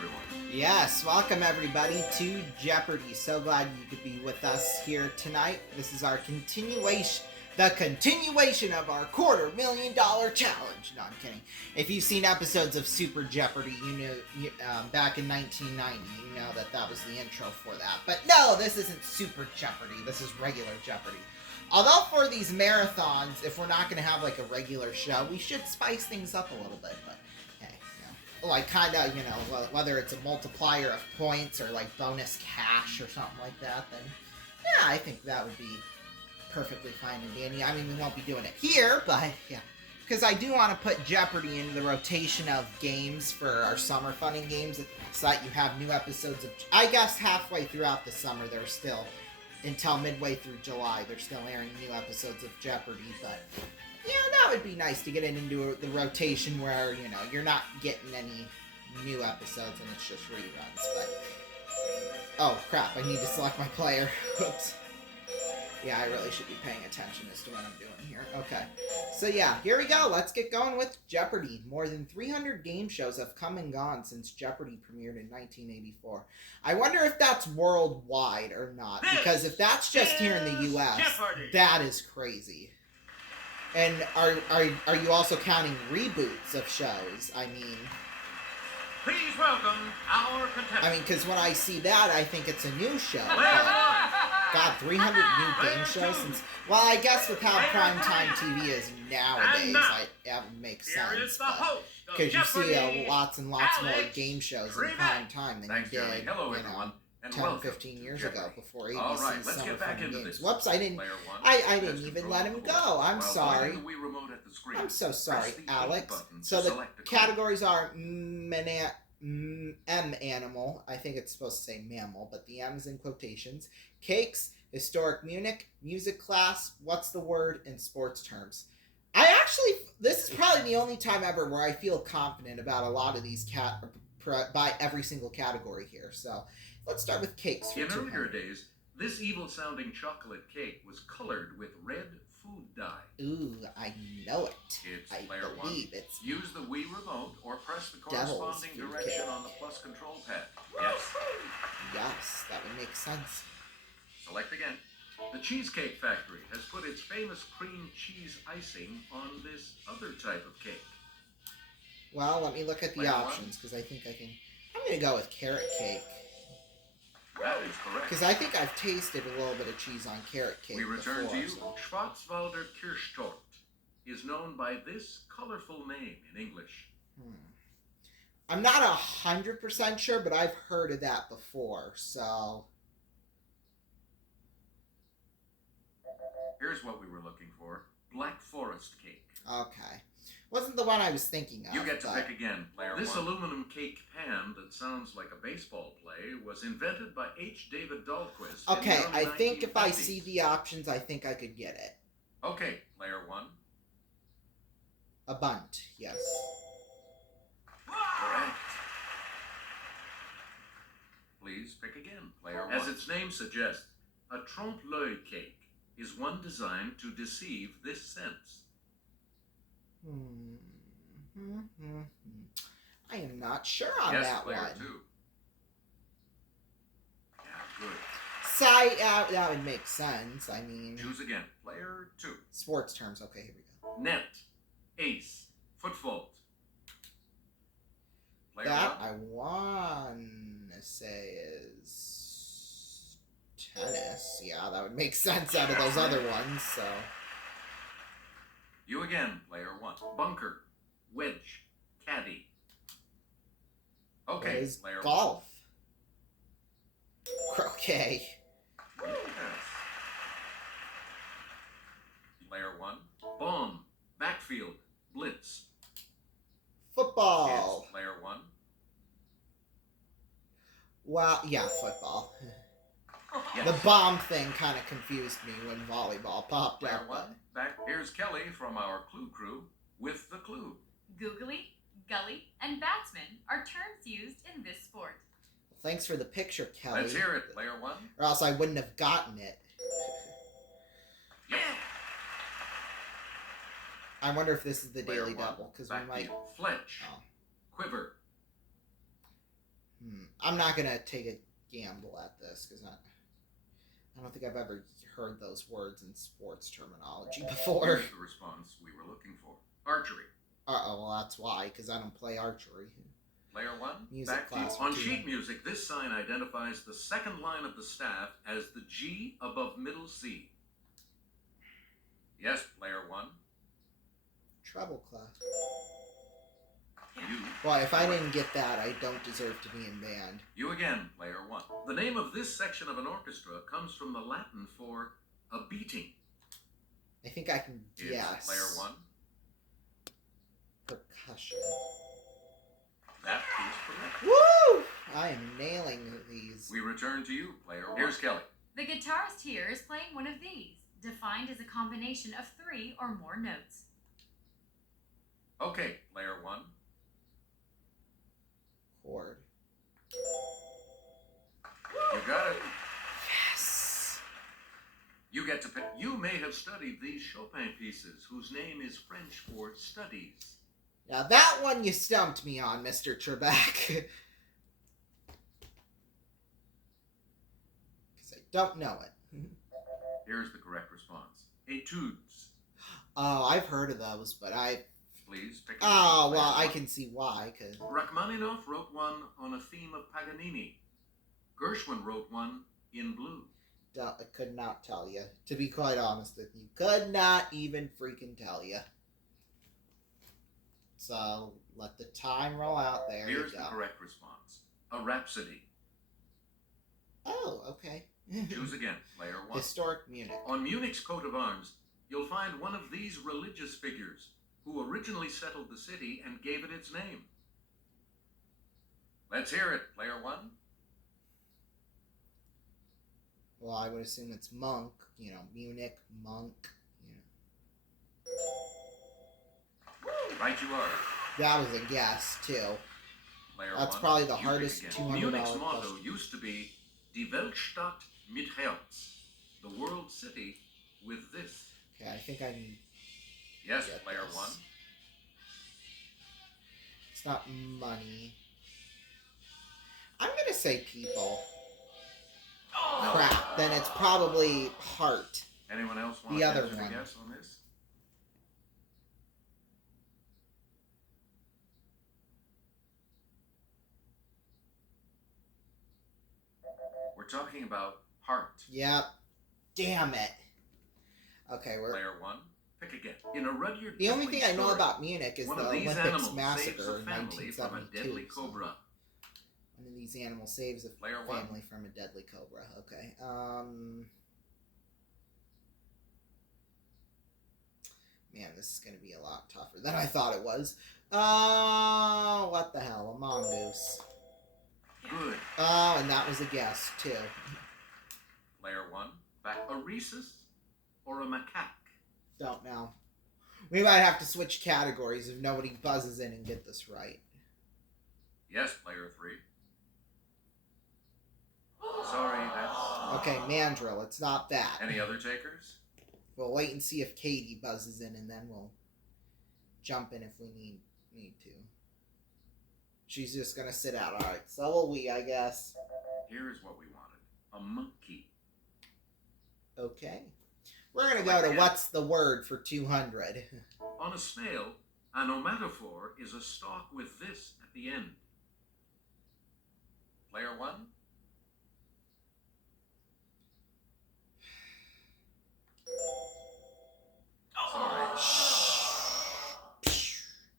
everyone. Yes, welcome everybody to Jeopardy. So glad you could be with us here tonight. This is our continuation of our $250,000 challenge. No, I'm kidding. If you've seen episodes of Super Jeopardy, you know, back in 1990, you know that was the intro for that. But no, this isn't Super Jeopardy. This is regular Jeopardy. Although for these marathons, if we're not going to have like a regular show, we should spice things up a little bit. But hey, you know, like kind of, you know, whether it's a multiplier of points or like bonus cash or something like that, then yeah, I think that would be perfectly fine and dandy. I mean, we won't be doing it here, but yeah. Because I do want to put Jeopardy into the rotation of games for our summer funning games so that you have new episodes of... I guess halfway throughout the summer, there's still... Until midway through July, they're still airing new episodes of Jeopardy, but... Yeah, that would be nice to get it into the rotation where, you know, you're not getting any new episodes and it's just reruns, but... Oh, crap, I need to select my player. Oops. Yeah, I really should be paying attention as to what I'm doing here. Okay. So yeah, here we go. Let's get going with Jeopardy. More than 300 game shows have come and gone since Jeopardy premiered in 1984. I wonder if that's worldwide or not. Because if that's just here in the U.S., Jeopardy! That is crazy. And are you also counting reboots of shows? I mean... Please welcome our contestant. I mean, because when I see that, I think it's a new show. God, 300 new game shows since... Well, I guess with how primetime TV is nowadays, that would make sense. Because you see lots and lots more game shows in prime time than you did, Hello, you know, 10, 15 years ago before Right, ABC's Summer Fun Games. Whoops, I didn't even let him go. I'm sorry. I'm so sorry, Alex. So the categories are M-animal. I think it's supposed to say mammal, but the M is in quotations. Cakes, historic Munich, music class, what's the word, and sports terms. This is probably the only time ever where I feel confident about a lot of these by every single category here. So let's start with cakes. In earlier days, this evil-sounding chocolate cake was colored with red food dye. Ooh, I know it. I believe it's... Use the Wii remote or press the corresponding direction on the plus control pad. Yes. Yes, that would make sense. Select again. The Cheesecake Factory has put its famous cream cheese icing on this other type of cake. Well, let me look at the options, because I think I can... I'm going to go with carrot cake. That is correct. Because I think I've tasted a little bit of cheese on carrot cake We return before, to you. So. Schwarzwälder Kirschtorte is known by this colorful name in English. I'm not 100% sure, but I've heard of that before, so... Here's what we were looking for. Black Forest cake. Okay. Wasn't the one I was thinking of. You get to pick again, player one. This aluminum cake pan that sounds like a baseball play was invented by H. David Dahlquist. Okay, I think if I see the options, I think I could get it. Okay, player one. A bunt, yes. Correct. Please pick again, player one. As its name suggests, a trompe-l'oeil cake is one designed to deceive this sense. I am not sure on that one. Yes, player two. Yeah, good. So, that would make sense. I mean... Choose again. Player two. Sports terms. Okay, here we go. Net. Ace. Foot fault. Player that one. I want to say is... tennis. Yeah, that would make sense out of those other ones, so... You again, player one. Bunker. Wedge. Caddy. Okay, player golf. Croquet. Yes. Player one. Bomb. Backfield. Blitz. Football. Yes, player one. Well, yeah, football. Yes. The bomb thing kind of confused me when volleyball popped Player up. One. Back. Here's Kelly from our Clue Crew with the clue. Googly, gully, and batsman are terms used in this sport. Thanks for the picture, Kelly. Let's hear it, player one. Or else I wouldn't have gotten it. Yeah. I wonder if this is the Player Daily one. Double, because we might... Fletch. Oh. Quiver. I'm not gonna take a gamble at this because I don't think I've ever heard those words in sports terminology before. Here's the response we were looking for. Archery. Well, that's why, because I don't play archery. Player 1, Music back to you. class On two. sheet music, this sign identifies the second line of the staff as the G above middle C. Yes, player 1. Treble class. You. Well, if I didn't get that, I don't deserve to be in band. You again, player 1. The name of this section of an orchestra comes from the Latin for a beating. I think I can guess. It's player 1. Percussion. That is correct. Woo! I am nailing these. We return to you, player 1. Here's Kelly. The guitarist here is playing one of these, defined as a combination of 3 or more notes. Okay, player 1. Chord. You got it. Yes! You get to pick. You may have studied these Chopin pieces, whose name is French for studies. Now that one you stumped me on, Mr. Trebek. Because I don't know it. Here's the correct response. Etudes. Oh, I've heard of those, but Please pick. Oh, well, I can see why, because... Rachmaninoff wrote one on a theme of Paganini. Gershwin wrote one in blue. I could not tell you. To be quite honest with you. Could not even freaking tell you. So, let the time roll out. There Here's you go. the correct response. A rhapsody. Oh, okay. Choose again, player 1. Historic Munich. On Munich's coat of arms, you'll find one of these religious figures who originally settled the city and gave it its name. Let's hear it, player 1. Well, I would assume it's monk. You know, Munich, monk. You know. Right you are. That was a guess, too. Player That's 1, probably the you pick hardest again. $200 Munich's motto question. used to be Die Weltstadt mit Herz. The world city with this. Okay, I think I can... Yes, Get player this. 1. It's not money. I'm going to say people. Crap. Then it's probably heart. Anyone else want The to other hazard a one. guess on this? We're talking about heart. Yep. Damn it. Okay, we're... Player 1, pick again. In a Rudyard The only thing I know story, about Munich is the one of these Olympics animals saves massacre a in family from a 1972. deadly so cobra. one of these animals saves a Player 1. family from a deadly cobra. Okay. Man, this is going to be a lot tougher than I thought it was. What the hell? A mongoose. Good. Oh, and that was a guess, too. Player 1, back. A rhesus or a macaque? Don't know. We might have to switch categories if nobody buzzes in and get this right. Yes, player 3. Sorry, that's... Okay, mandrill. It's not that. Any other takers? We'll wait and see if Katie buzzes in, and then we'll jump in if we need to. She's just gonna sit out. All right, so will we, I guess. Here's what we wanted. A monkey. Okay. We're gonna go to what's the word for 200. On a snail, an omatophore is a stalk with this at the end. Player 1? Sorry.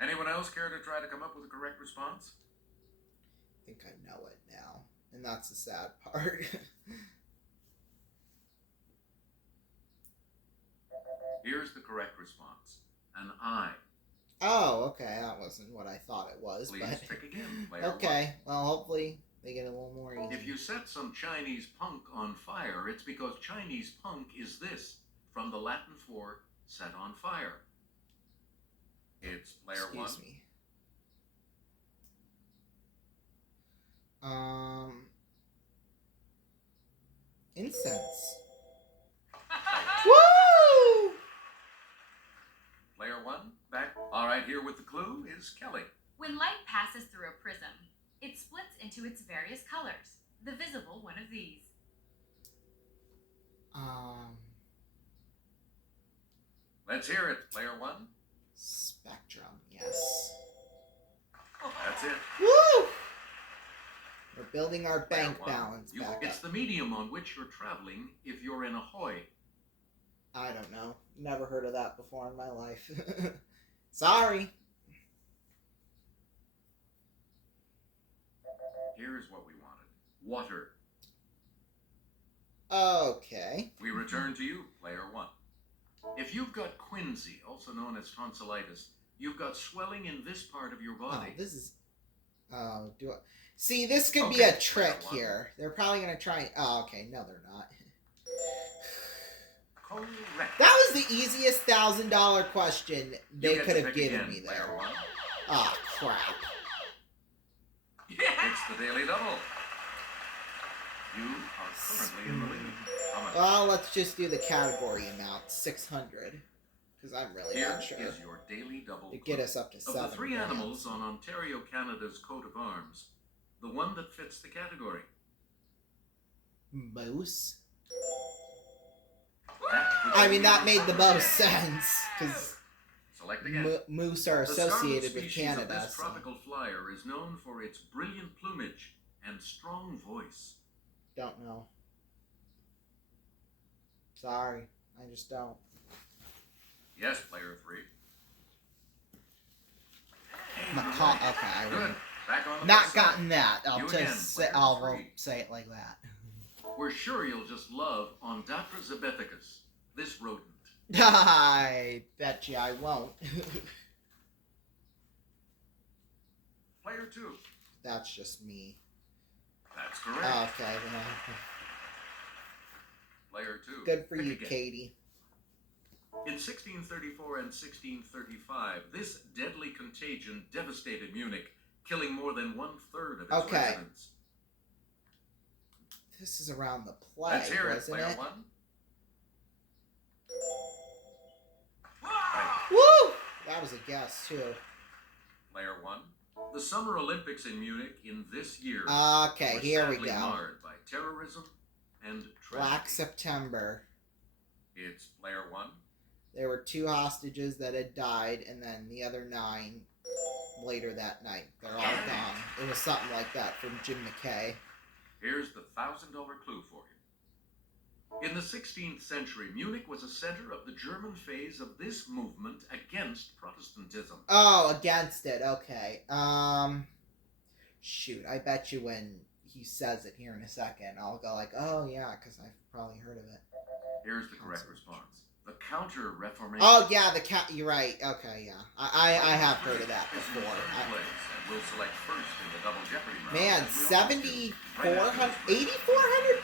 Anyone else care to try to come up with a correct response? I think I know it now, and that's the sad part. Here's the correct response. An eye. Oh, okay, that wasn't what I thought it was. Please But pick again, player 1. okay, well, hopefully they get a little more easy. If you set some Chinese punk on fire, it's because Chinese punk is this, from the Latin for set on fire. It's player 1. Excuse me. Incense. Woo! Player 1, back. All right, here with the clue is Kelly. When light passes through a prism, It splits into its various colors. The visible one of these. Let's hear it, player one. Spectrum, yes. That's it. Woo! We're building our Player bank one. balance back It's up. the medium on which you're traveling if you're in a hoy. I don't know. Never heard of that before in my life. Sorry. Here's what we wanted. Water. Okay. We return to you, player one. If you've got quinsy, also known as tonsillitis, you've got swelling in this part of your Oh, body. this is... do I... See, this could be Okay, a trick player one. here. They're probably going to try... Oh, okay. No, they're not. Correct. That was the easiest $1,000 question they You get could to have pick given again, me there. player one. Oh, crap. It's the Daily Double. You are currently in the lead. How much? Well, let's just do the category amount, 600. Because I'm really Here not sure. is your Daily Double. To clue. get us up to Of 7 the three grand. animals on Ontario, Canada's coat of arms, the one that fits the category. Moose? That I mean, that made the most Yeah. sense. Because Select again. moose are The scarlet associated with species Canada. of this So tropical flyer is known for its brilliant plumage and strong voice. don't know. Sorry. I just don't. Yes, player three. Macaw. Okay, I Good. wouldn't. Back on the Not first side. gotten that. I'll You just again, say, player I'll three. say it like that. We're sure you'll just love Ondatra zebethicus, this rodent. I bet you I won't. Player two. That's just me. That's correct. Okay. Well, Player two. good for Pick you, again. Katie. In 1634 and 1635, this deadly contagion devastated Munich, killing more than 1/3 of its Okay. residents. This is around the plague, Let's hear it, wasn't player it? one. Woo! That was a guess, too. Player one. The Summer Olympics in Munich in this year Okay, were here we sadly go. marred by terrorism and Black tragedy. September. It's player one. There were 2 hostages that had died, and then the other 9 later that night. They're all gone. It was something like that from Jim McKay. Here's the $1,000 clue for you. In the 16th century, Munich was a center of the German phase of this movement against Protestantism. Oh, against it. Okay. Shoot. I bet you when he says it here in a second, I'll go like, oh, yeah, because I've probably heard of it. Here's the correct response. The Counter-Reformation. Oh, yeah, you're right. Okay, yeah. I have heard of that Is in before. third place, and we'll select first in the double Jeopardy round. Man, as we always do, right after this break.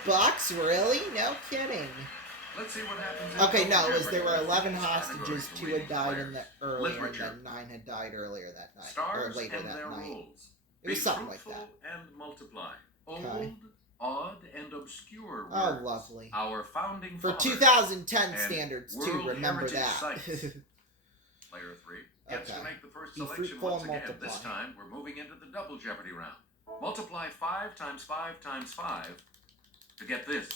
$8,400? Really? No kidding. Let's see what happens in Okay, double no, it was Jeopardy there were with 11 these hostages. categories 2 awaiting had died in the players. earlier, and Literature. then 9 had died earlier that night, or Stars later and that their night. rules. It was Be something like fruitful that. and multiply. Old, Okay. odd, and obscure words. Oh, lovely. Our founding For fathers. 2010 and standards, too. World Remember Heritage that. Sites. Player 3 gets Okay. to make the first Be selection fruitful once and again. multiply. This time, we're moving into the double Jeopardy round. Multiply 5 times 5 times 5 to get this.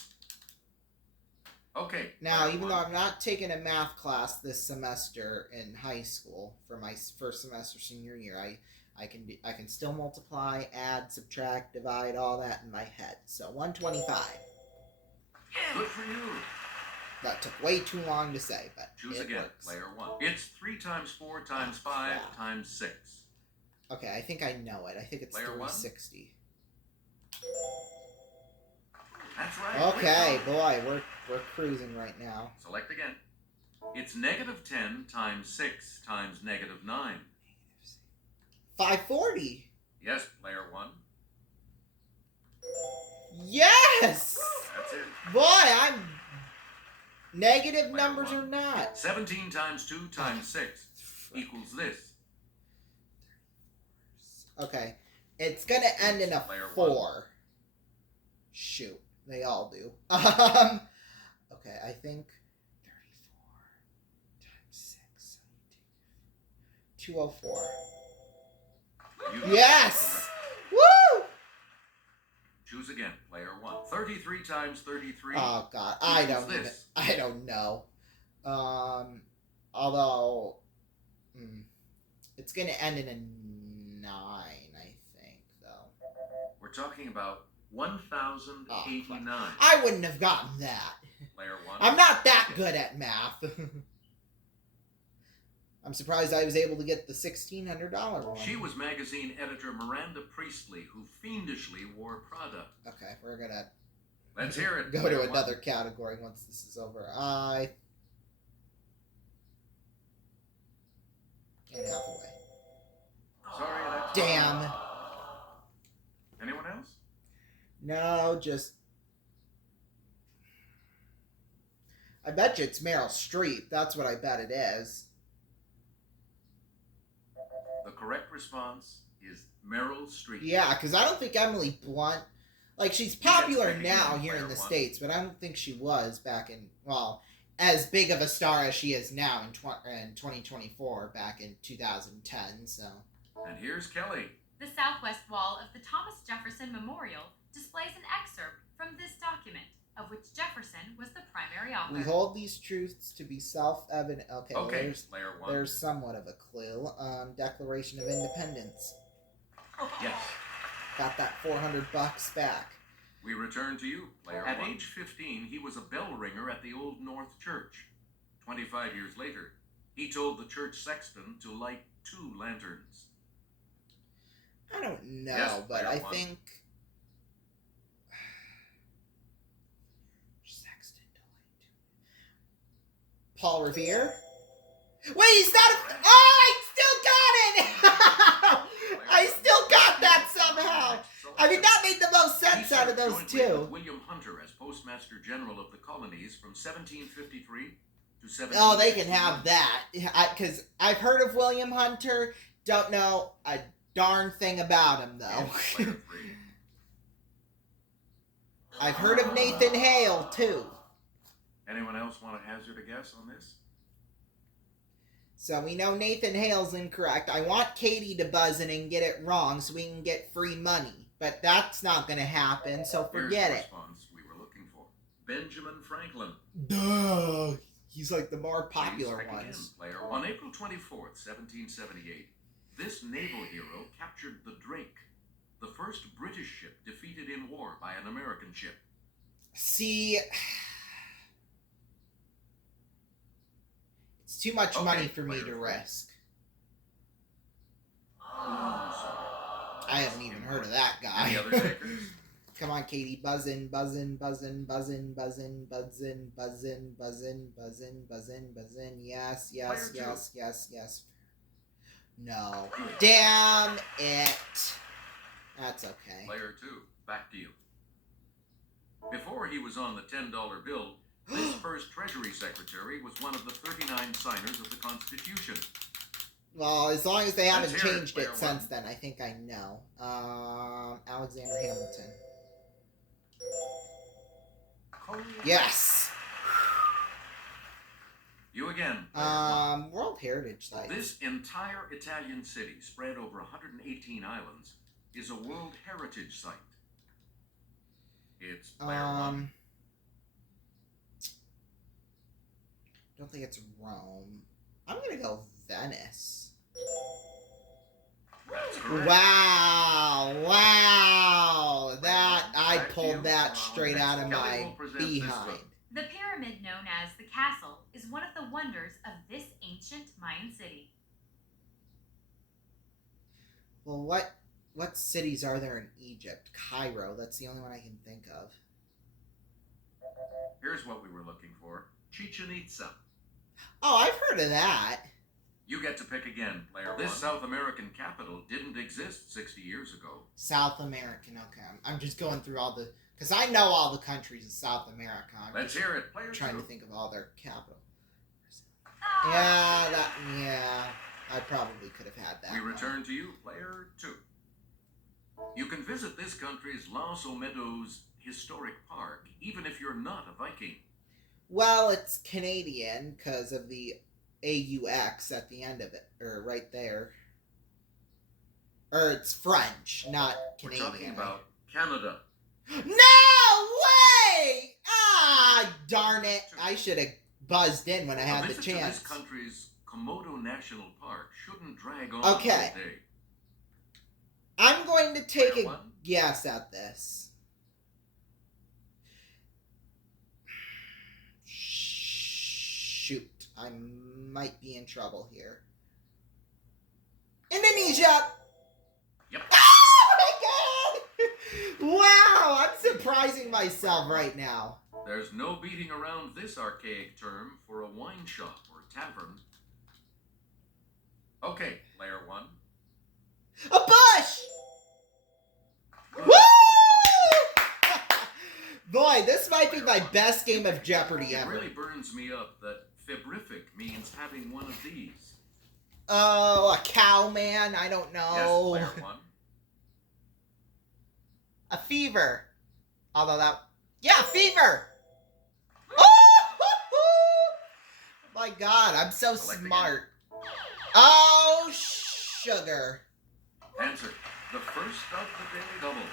Okay. Now, player even one. though I'm not taking a math class this semester in high school for my first semester senior year, I can still multiply, add, subtract, divide, all that in my head. So 125. Good for you. That took way too long to say, but Choose it again, works. player 1. It's 3 times 4 times Oh, 5 crap. times 6. Okay, I think I know it. I think it's Player one? 360. That's right. Okay, wait. boy, we're cruising right now. Select again. It's negative 10 times 6 times negative 9. 540. Yes, player 1. Yes! That's it. Boy, I'm negative Player numbers one. or not. 17 times 2 times 6 equals this. Okay, it's gonna end in a Player 4. Shoot, they all do. Okay, I think 34 times 6, 204. You got Yes! it. Woo! 3 times 33. Oh God, equals this. I don't know. Although, it's gonna end in a 9, I think, though. We're talking about 1,089. I wouldn't have gotten that. Player 1. I'm not that good at math. I'm surprised I was able to get the $1,600 one. She was magazine editor Miranda Priestley, who fiendishly wore Prada. Okay, we're gonna Let's hear it. go Player to one. another category once this is over. I can't half away. Sorry, that's... Damn. Anyone else? No, just... I bet you it's Meryl Streep. That's what I bet it is. The correct response is Meryl Streep. Yeah, because I don't think Emily Blunt... Like, she's popular now here in the States, but I don't think she was back in... Well, as big of a star as she is now in 2024 back in 2010, so... And here's Kelly. The southwest wall of the Thomas Jefferson Memorial displays an excerpt from this document, of which Jefferson was the primary author. We hold these truths to be self-evident. Okay, well, Okay, Player 1. there's somewhat of a clue. Declaration of Independence. Yes. Got that $400 back. We return to you, Player 1. At age 15, he was a bell ringer at the Old North Church. 25 years later, he told the church sexton to light 2 lanterns. I don't know, Yes, but Player I 1. think... Sexton to light 2. Paul Revere? Wait, he's not a... Oh, I still got it! I still got that somehow! I mean, that made the most sense out of those jointly two. with William Hunter as Postmaster General of the Colonies from 1753 to 17... Oh, they can have that. Because I've heard of William Hunter. Don't know a darn thing about him, though. Player 3. I've heard of Nathan Hale, too. Anyone else want to hazard a guess on this? So we know Nathan Hale's incorrect. I want Katie to buzz in and get it wrong so we can get free money. But that's not going to happen, so forget Here's it. the response we were looking for. Benjamin Franklin. Duh. He's like the more Please popular strike again, ones. Player. On April 24th, 1778, this naval hero captured the Drake, the first British ship defeated in war by an American ship. See, it's too much Okay, money for me Player to 3. risk. Sorry. I haven't even heard of that guy. Any other takers? Come on, Katie. Buzzin', buzzin', buzzin', buzzin', buzzin', buzzin', buzzin', buzzin', buzzin', buzzin', buzzin'. Yes, yes, Player yes, yes, yes. No. Damn it. That's okay. Player 2, back to you. Before he was on the $10 bill, this first Treasury Secretary was one of the 39 signers of the Constitution. Well, as long as they haven't Let's hear it, changed Player it one. since then, I think I know. Alexander Hamilton. Yes. You again. Player 1. World Heritage Site. This entire Italian city, spread over 118 islands, is a World Heritage Site. It's Player 1. Don't think it's Rome. I'm gonna go Venice. That's correct. Wow! Wow! That I Back to pulled you. that straight Next, out of Kelly my will present this behind. book. The pyramid known as the castle is one of the wonders of this ancient Mayan city. Well, what cities are there in Egypt? Cairo. That's the only one I can think of. Here's what we were looking for. Chichen Itza. Oh, I've heard of that. You get to pick again, Player 1. This South American capital didn't exist 60 years ago. South American. Okay, I'm just going through all the, because I know all the countries of South America. I'm Let's just hear it, Player 2. trying to think of all their capital. Ah! Yeah, I probably could have had that. We one. return to you, Player 2. You can visit this country's Los Olmedos Historic Park, even if you're not a Viking. Well, it's Canadian because of the AUX at the end of it, or right there. Or it's French, not Canadian. We're talking about Canada. No way! Wait! Ah, darn it. I should have buzzed in when I had the chance. chance. This country's Komodo National Park shouldn't drag on Okay. all day. I'm going to take Player a one. guess at this. Shoot. I might be in trouble here. Indonesia! Yep. Oh my god! Wow, I'm surprising myself right now. There's no beating around this archaic term for a wine shop or tavern. Okay, player one. A bush! Woo! Boy, this might be my best game of Jeopardy ever. It really burns me up that fibrific means having one of these. Oh, a cow man? I don't know. Yes, player one. A fever. Although that... Yeah, fever! My god, I'm so smart. Oh, sugar. Answer. The first of the daily doubles.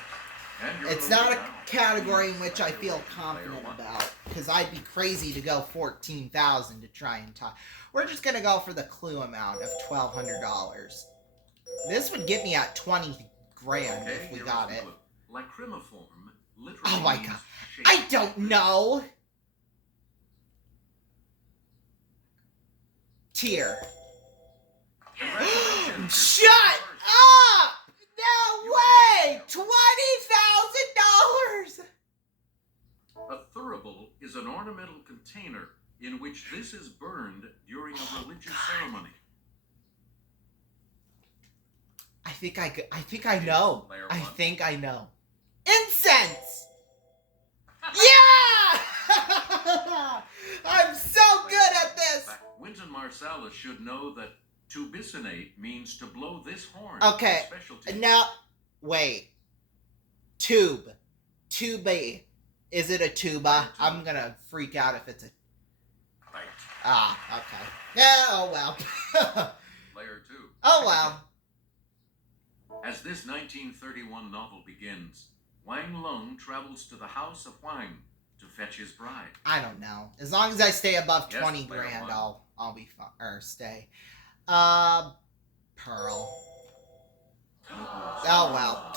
And It's not a category in which I feel confident about, because I'd be crazy to go 14,000 to try and tie. We're just gonna go for the clue amount of $1,200. This would get me at 20 grand if we got it. Lacrimiform literally Oh my means god. shape. I don't know. Tear. Congratulations, Shut up! No way! $20,000! A thurible is an ornamental container in which this is burned during a religious ceremony. I think I know. I think I know. Incense! Yeah! I'm so good at this! Wynton Marsalis should know that to bisonate means to blow this horn. Okay, Specialty. now, wait. Tube. Tube. Is it a tuba? I'm gonna freak out if it's a... Right. Ah, okay. Yeah, oh well. Player two. Oh well. As this 1931 novel begins, Wang Lung travels to the house of Huang to fetch his bride. I don't know. As long as I stay above Yes, 20 player grand, one. I'll be fine. Or stay. Pearl. Oh well.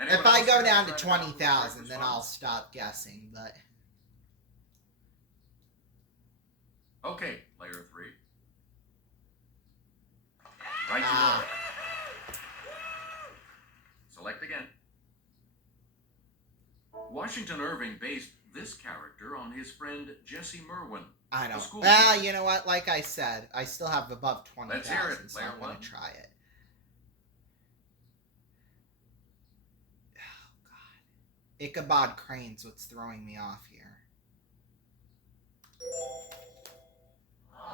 Anyone If I else go care down try to have a 20,000, correct then I'll response? stop guessing, but... Okay, player three. Right you Ah. are. Select again. Washington Irving based this character on his friend Jesse Merwin. I The don't... school Well, teacher. you know what? Like I said, I still have above 20,000, Let's hear it, so I'm player going one. to try it. Oh, God. Ichabod Crane's what's throwing me off here.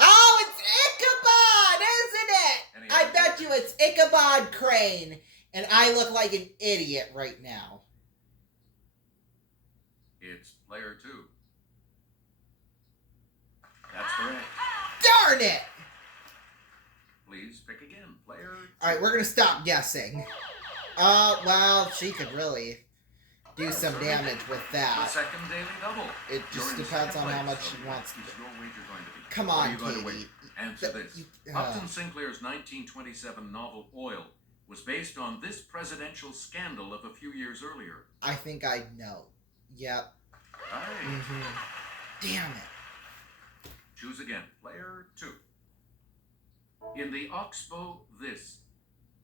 Oh, it's Ichabod, isn't it? Any I other bet you guesses? it's Ichabod Crane, and I look like an idiot right now. It's player two. That's correct. Darn it! Please pick again. Player two. Alright, we're gonna stop guessing. Well, she could really do some damage with The that. second daily double. It just You're in depends second on how place, much so she what wants to is do. your wager going to be? Come Or are on, you going to Katie. wait? Answer this. You- Upton Sinclair's 1927 novel Oil was based on this presidential scandal of a few years earlier. I think I know. Yep. Right. Damn it. Choose again. Player two. In the Oxbow This,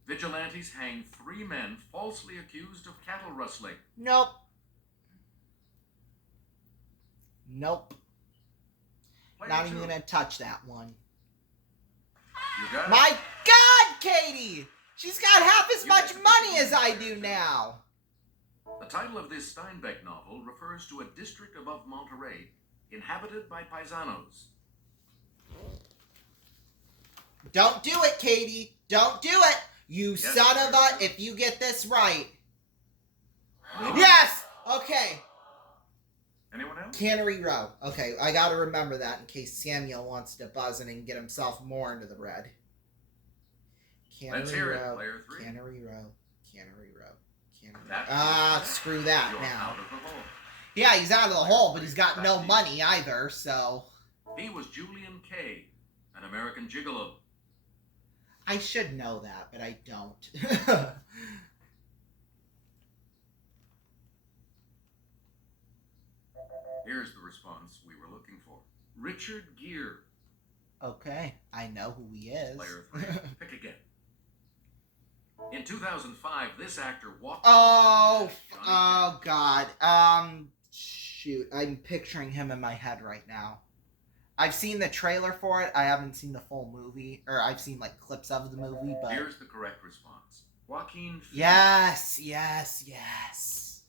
vigilantes hang 3 men falsely accused of cattle rustling. Nope. Nope. Player Not two. even gonna touch that one. You got it. My God, Katie! She's got half as You much get the money picture, as I player do two. now. The title of this Steinbeck novel refers to a district above Monterey inhabited by paisanos. Don't do it, Katie. Don't do it. You Yes, son of player a... two. If you get this right. Yes! Okay. Anyone else? Cannery Row. Okay, I gotta remember that in case Samuel wants to buzz in and get himself more into the red. Cannery Let's hear it, Row. player three. Cannery Row. Cannery Row. Cannery That- Ah, screw that You're now. out of the hole. Yeah, he's out of the hole, but he's got no money either, so... He was Julian Kay, an American gigolo. I should know that, but I don't. Here's the response we were looking for. Richard Gere. Okay, I know who he is. Player 3. Pick again. In 2005, this actor walked... Oh, God. Shoot. I'm picturing him in my head right now. I've seen the trailer for it. I haven't seen the full movie. Or I've seen, like, clips of the movie, but... Here's the correct response. Joaquin Phoenix. Yes.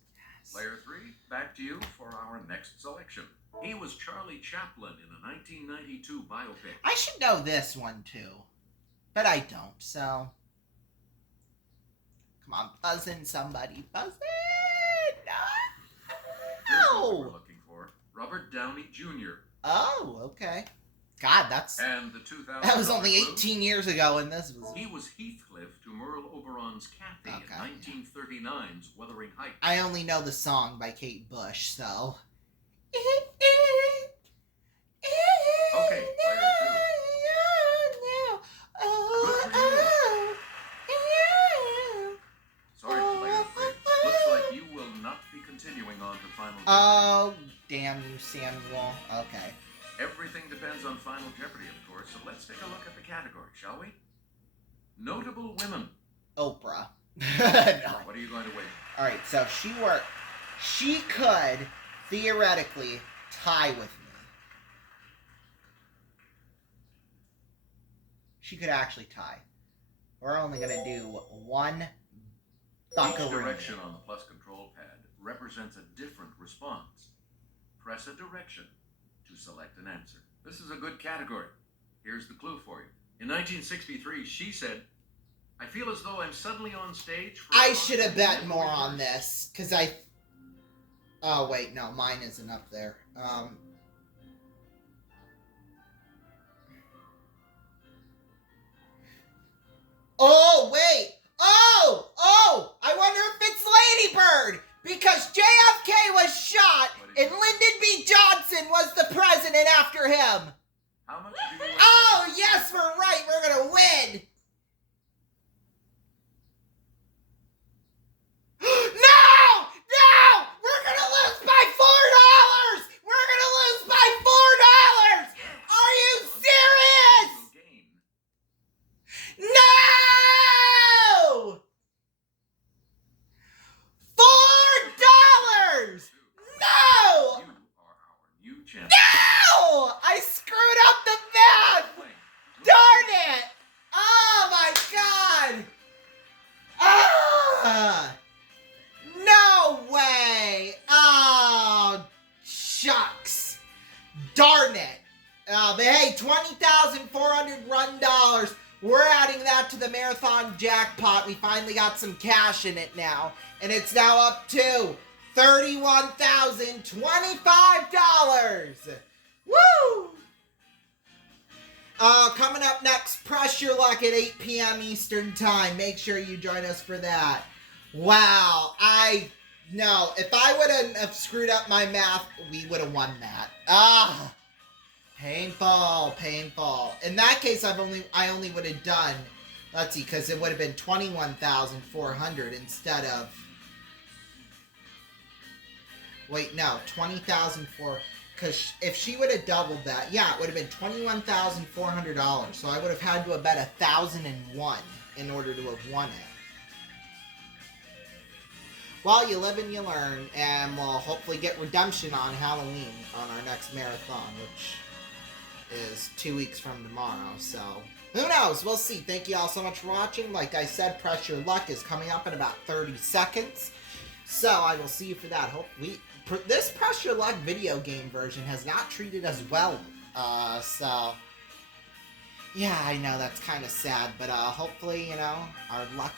Player 3, back to you for our next selection. He was Charlie Chaplin in a 1992 biopic. I should know this one, too. But I don't, so... Come on, buzzing somebody. Buzzing! Here's what we No! were looking for. Robert Downey Jr. Oh, okay. God, that's... And the 2000... That was only 18 years ago, and this was... He was Heathcliff to Merle Oberon's Kathy in 1939's Wuthering Heights. I only know the song by Kate Bush, so... Okay, player 2. Sorry, player 3. Looks like you will not be continuing on to Final Jeopardy. Oh, damn you, Samuel. Okay. Everything depends on Final Jeopardy, of course, so let's take a look at the category, shall we? Notable women. Oprah. No. What are you going to win? Alright, so she could theoretically tie with me. She could actually tie. We're only going to do one Each buckaroo. direction on the plus control pad represents a different response. Press a direction to select an answer. This is a good category. Here's the clue for you. In 1963, she said, I feel as though I'm suddenly on stage for... I should have bet more on this, because I... Oh, wait, no, mine isn't up there. Oh, wait! Oh! I wonder if it's Lady Bird! Because JFK was shot, and Lyndon B. Johnson was the president after him! How much do you... Oh, yes, we're right! We're gonna win! No! We're gonna lose by $4! We're gonna lose by $4! Are you serious? No! $4! No! You are our new champion. No! I screwed up the math! Darn it! Oh my god! Ah! No way! Oh, shucks. Darn it. But hey, $20,400 run dollars. We're adding that to the marathon jackpot. We finally got some cash in it now. And it's now up to $31,025. Woo! Coming up next, Press Your Luck at 8 p.m. Eastern Time. Make sure you join us for that. Wow, no, if I wouldn't have screwed up my math, we would have won that. Painful. In that case, I only would have done, let's see, because it would have been 21,400 instead of, wait, no, 20,400, because if she would have doubled that, yeah, it would have been $21,400, so I would have had to have bet 1,001 in order to have won it. Well, you live and you learn, and we'll hopefully get redemption on Halloween on our next marathon, which is 2 weeks from tomorrow, so who knows? We'll see. Thank you all so much for watching. Like I said, Press Your Luck is coming up in about 30 seconds, so I will see you for that. This Press Your Luck video game version has not treated us well, so yeah, I know that's kind of sad, but hopefully, you know, our luck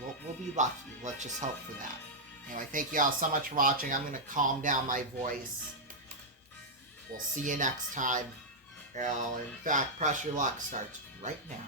we'll be lucky. Let's just hope for that. Anyway, thank you all so much for watching. I'm going to calm down my voice. We'll see you next time. In fact, Press Your Luck starts right now.